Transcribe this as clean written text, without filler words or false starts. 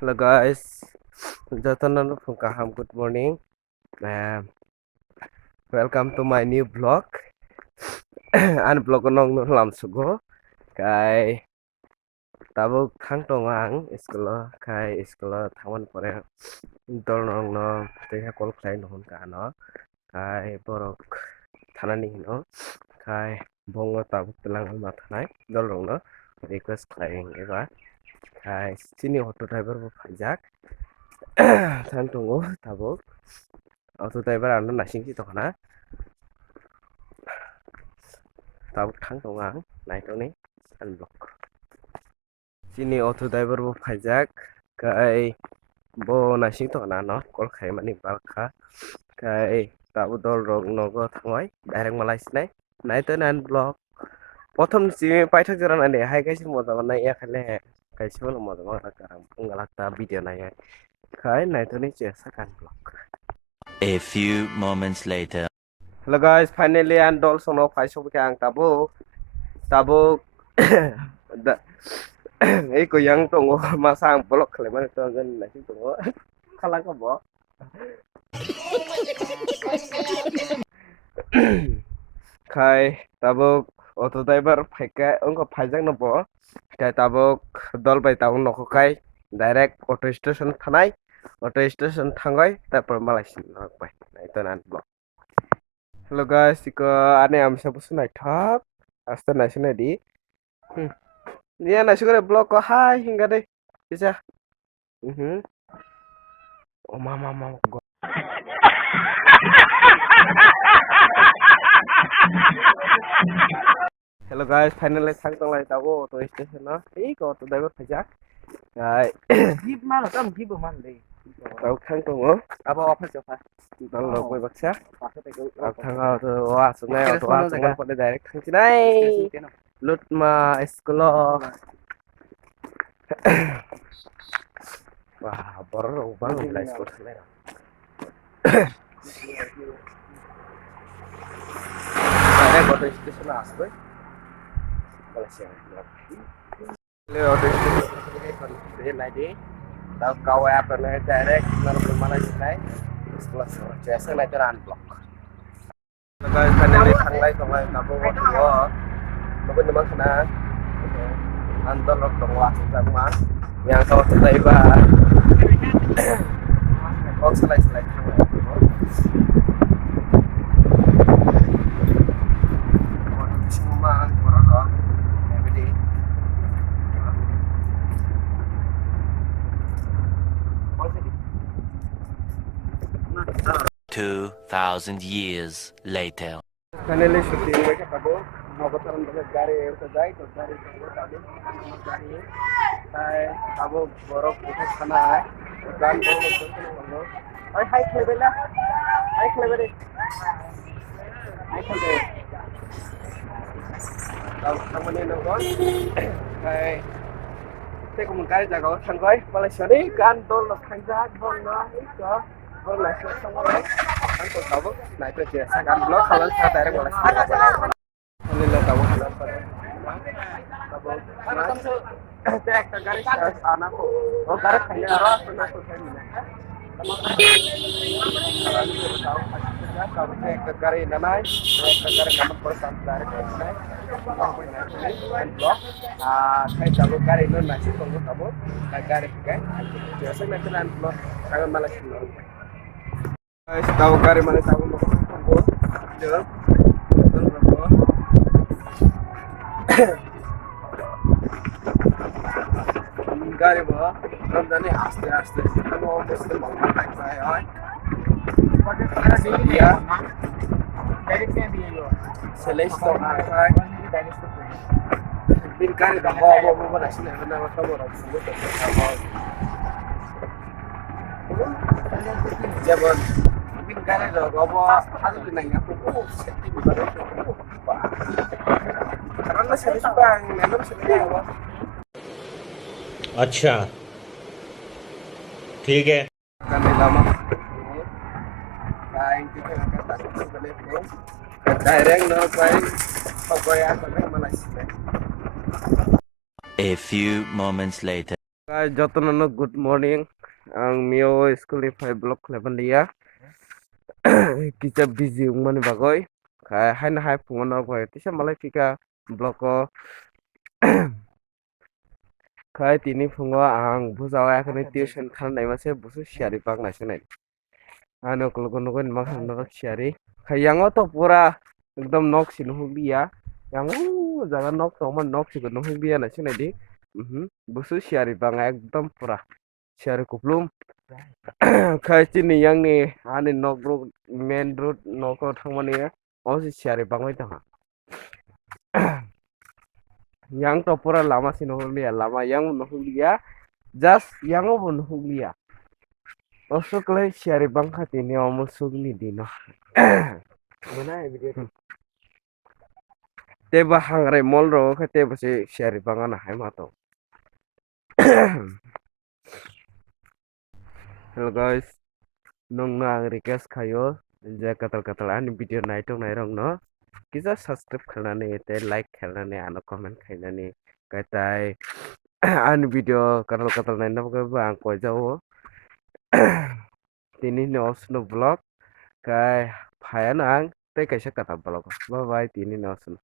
Hello guys, Jatan Kaham. Good morning. Um, Welcome to my new vlog. An vlog nong no lam sugo. Kai tabuk thang tong ang iskolo kai iskolo thawan pore dol nong no teha kol klai non ka no kai borok thanani no kai bongo tabuk telang ma thanai dol nong no request klai eba kai sini auto driver bo phajak thang tongo tabuk auto driver ando nasingsi tokana tabuk thang tong ang nai tong ni an vlog sini auto driver bo phajak kai bo nasing tokana no kol khai mani balkha kai tabu dol rok nogo thangoi direct malai sinai nai to nan vlog প্রথম সিমে পাইথক জরা নানি high কাইছে মজা বানাই ইয়া খালে কাইছে বলে মজা বানা কারাম উঙ্গালাতা ভিডিও নাই খাই নাই তো নিচে সাকান blog A few moments later. Hello guys, finally and also no paisa ke ang tabo da ei ko yang tongo masang blog khale man to gan na sing tongo khala ka bo khai tabo auto driver phaika ongko phaijak no bo kai tabo dol bai tabo noko kai direct auto station thanai auto station thangai tarpor malai nok bai nai to nan blog Hello guys, iko ane amsa busu nai thak asta nai sunai di dia nai sugare blog ko hai hingga deh bisa oh mama go Hello guys, finally thang tong lai tabo auto station no ei ko auto driver phajak ai Gip man tam gip man le. tao thang tong o Aba office jofa. dal lok bai baksa Pase te go. thang auto wa sunai auto wa sunai pada direct thang sinai lut ma sekolah wah baru bang nilai sekolah sana direct auto station asbe Malaysia le auto station kon de lai di tao kau app na direct nar Malaysia nai sekolah sana jasa nai teran block guys finally thang lai tong lai tabo wa Mungkin teman kena antar lok dong lah sama yang kau selai bah kau selai semua orang orang jadi 2,000 years later. finally shooting mereka tabo Mabataran dengan gari terjadi terjadi tadi gari saya tabo borok itu sana dan borok hai klebela hai klebere hai klebere tao temenin nonton hai saya komunikasi jaga sanggoi Malaysia ni kan dol khanja dol na itu dol na sama lai kan to tabo na itu je sakan blog kalau saya direct Malaysia Alhamdulillah tahu halal pada saya একটা গাড়ি আনা ও গাড়ি খাইলে আর আসলে কোথায় নিয়ে একটা গাড়ি নানাই একটা গাড়ি নামার পর সাম ডাইরেক্ট নাই ব্লক saya tahu গাড়ি নো নাসি তঙ্গ তাবো গাড়ি খাই biasa nanti nan blok tangan malas guys tahu গাড়ি মানে tahu নো তঙ্গ দেখ गाड़ी भयो रमजाने आस्ते आस्ते अब मुस्लिम भगवान लाग्छ है या Direct में भी यो. सेलेस्ट तो है बिन गाड़ी द हो बनासिन हैन अब खबर जब बिन गाड़ी द अब आज दिन यहाँ को सेफ्टी बिगर karena serius bang memang serius अच्छा ठीक है kami lama kain kita akan takut sebenarnya bro direct no kain pokoknya sampai Malaysia A few moments later. Jotono good morning. Ang mio school ni 5 block level dia. Kita busy mani bagoy. Kai hai na hai pungono goy. Tisa malai pika block ko. Kai tini pungo ang buzawa akani tuition khan nai mase busu siari bak na sunai. Ano kulukono ko mak nok siari. Kai yango to pura ekdom nok sin hubiya. Yango jaga nok to man nok sin no hubiya na sunai di. Busu siari bang ekdom pura. Siari kuplum. Kachini yang ni ani nok road main road nok thangmani osi siari bangoi tanga yang to pura lama sino hulia lama yang no hulia just yang obo no hulia osokle siari bangkha tini omo sugni dino Mana video teba hangrai mol ro khate base siari bangana hai mato hello guys nong na request khayo je katal katal ani video naitong nairong no kisa subscribe khalnani te like khalnani ano comment khainani kaitai ani video katal katal naina ba ang koi jawo tini no osno vlog kai phaya na ang te kaisa katal vlog bye bye tini no osno